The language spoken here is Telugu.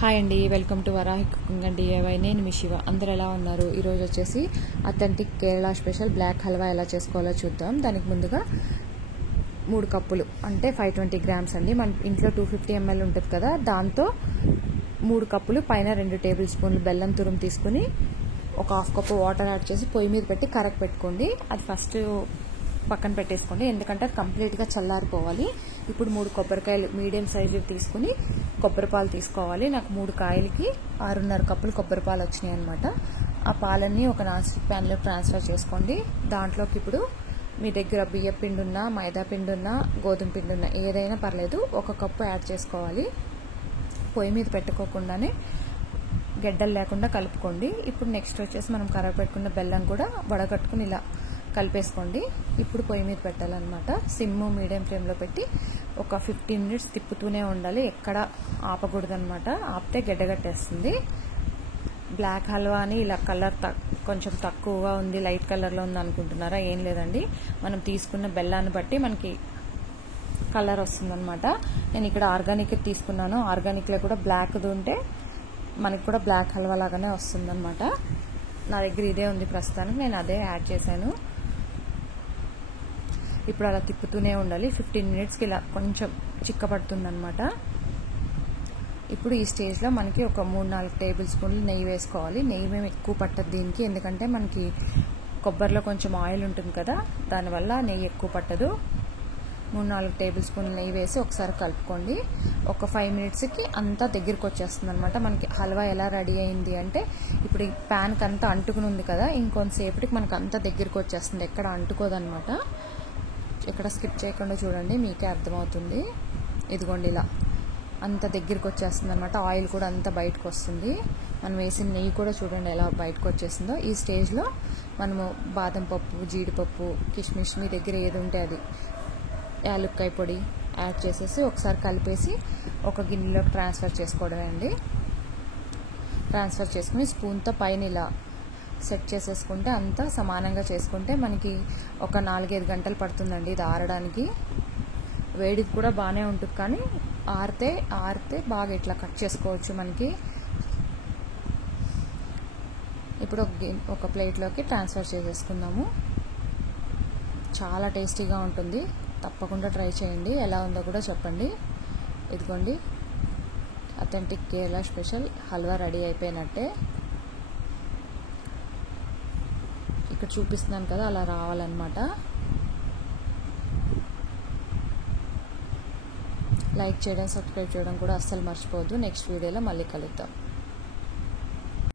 హాయ్ అండి, welcome to Varahi cooking and DIY. నేను మీ శివ. అందరు ఎలా ఉన్నారు? ఈరోజు వచ్చేసి authentic Kerala special black halwa ఎలా చేసుకోవాలో చూద్దాం. దానికి ముందుగా 3 కప్పులు అంటే 520 గ్రామ్స్ అండి. మన ఇంట్లో 250 ml ఉంటుంది కదా, దాంతో 3 కప్పులు పైన 2 టేబుల్ స్పూన్లు బెల్లం తురుము తీసుకుని ఒక హాఫ్ కప్పు వాటర్ యాడ్ చేసి పొయ్యి మీద పెట్టి కరెక్ట్ పెట్టుకోండి. అది ఫస్ట్ పక్కన పెట్టేసుకోండి, ఎందుకంటే అది కంప్లీట్గా చల్లారిపోవాలి. ఇప్పుడు 3 కొబ్బరికాయలు మీడియం సైజు తీసుకుని కొబ్బరి పాలు తీసుకోవాలి. నాకు 3 కాయలకి 6.5 కప్పులు కొబ్బరి పాలు వచ్చినాయి అనమాట. ఆ పాలన్నీ ఒక నాన్ స్టిక్ ప్యాన్లో ట్రాన్స్ఫర్ చేసుకోండి. దాంట్లోకి ఇప్పుడు మీ దగ్గర బియ్య పిండి ఉన్నా, మైదా పిండి ఉన్నా, గోధుమ పిండి ఉన్నా ఏదైనా పర్లేదు, 1 కప్పు యాడ్ చేసుకోవాలి. పొయ్యి మీద పెట్టుకోకుండానే గడ్డలు లేకుండా కలుపుకోండి. ఇప్పుడు నెక్స్ట్ వచ్చేసి మనం కరగ పెట్టుకున్న బెల్లం కూడా వడగట్టుకుని ఇలా కలిపేసుకోండి. ఇప్పుడు పొయ్యి మీద పెట్టాలన్నమాట. సిమ్ మీడియం ఫ్లేమ్లో పెట్టి ఒక 15 మినిట్స్ తిప్పుతూనే ఉండాలి, ఎక్కడ ఆపకూడదు అనమాట. ఆపితే గడ్డగట్టేస్తుంది. బ్లాక్ హల్వా అని ఇలా కలర్ కొంచెం తక్కువగా ఉంది, లైట్ కలర్లో ఉంది అనుకుంటున్నారా? ఏం లేదండి, మనం తీసుకున్న బెల్లాన్ని బట్టి మనకి కలర్ వస్తుందన్నమాట. నేను ఇక్కడ ఆర్గానిక్ తీసుకున్నాను. ఆర్గానిక్లో కూడా బ్లాక్ది ఉంటే మనకి కూడా బ్లాక్ హల్వా లాగానే వస్తుందన్నమాట. నా దగ్గర ఇదే ఉంది ప్రస్తుతానికి, నేను అదే యాడ్ చేశాను. ఇప్పుడు అలా తిప్పుతూనే ఉండాలి. 15 మినిట్స్కి ఇలా కొంచెం చిక్కపడుతుందన్నమాట. ఇప్పుడు ఈ స్టేజ్లో మనకి ఒక 3-4 టేబుల్ స్పూన్లు నెయ్యి వేసుకోవాలి. నెయ్యి మేము ఎక్కువ పట్టదు దీనికి, ఎందుకంటే మనకి కొబ్బరిలో కొంచెం ఆయిల్ ఉంటుంది కదా, దానివల్ల నెయ్యి ఎక్కువ పట్టదు. 3-4 టేబుల్ స్పూన్లు నెయ్యి వేసి ఒకసారి కలుపుకోండి. ఒక 5 మినిట్స్కి అంతా దగ్గరికి వచ్చేస్తుంది అనమాట. మనకి హల్వా ఎలా రెడీ అయింది అంటే, ఇప్పుడు ఈ ప్యాన్కి అంతా అంటుకుని ఉంది కదా, ఇంకొంతసేపటికి మనకు అంతా దగ్గరికి వచ్చేస్తుంది, ఎక్కడ అంటుకోదనమాట. ఎక్కడ స్కిప్ చేయకుండా చూడండి, మీకే అర్థమవుతుంది. ఇదిగోండి ఇలా అంత దగ్గరికి వచ్చేస్తుంది అనమాట. ఆయిల్ కూడా అంతా బయటకు వస్తుంది. మనం వేసిన నెయ్యి కూడా చూడండి ఎలా బయటకు వచ్చేసిందో. ఈ స్టేజ్లో మనము బాదం పప్పు, జీడిపప్పు, కిస్మిస్ మీ దగ్గర ఏది ఉంటే అది, యాలక్కాయ పొడి యాడ్ చేసేసి ఒకసారి కలిపేసి ఒక గిన్నెలోకి ట్రాన్స్ఫర్ చేసుకోవడమే అండి. ట్రాన్స్ఫర్ చేసుకుని స్పూన్తో పైన ఇలా సెట్ చేసేసుకుంటే, అంతా సమానంగా చేసుకుంటే మనకి ఒక 4-5 గంటలు పడుతుందండి ఇది ఆరడానికి. వేడికి కూడా బాగానే ఉంటుంది, కానీ ఆరితే బాగా ఇట్లా కట్ చేసుకోవచ్చు మనకి. ఇప్పుడు ఒక ప్లేట్లోకి ట్రాన్స్ఫర్ చేసేసుకుందాము. చాలా టేస్టీగా ఉంటుంది, తప్పకుండా ట్రై చేయండి. ఎలా ఉందో కూడా చెప్పండి. ఇదిగోండి authentic Kerala special halwa ready అయిపోయినట్టే. ఇక్కడ చూపిస్తున్నాను కదా, అలా రావాలన్నమాట. లైక్ చేయడం, సబ్స్క్రైబ్ చేయడం కూడా అస్సలు మర్చిపోవద్దు. నెక్స్ట్ వీడియోలో మళ్ళీ కలుద్దాం.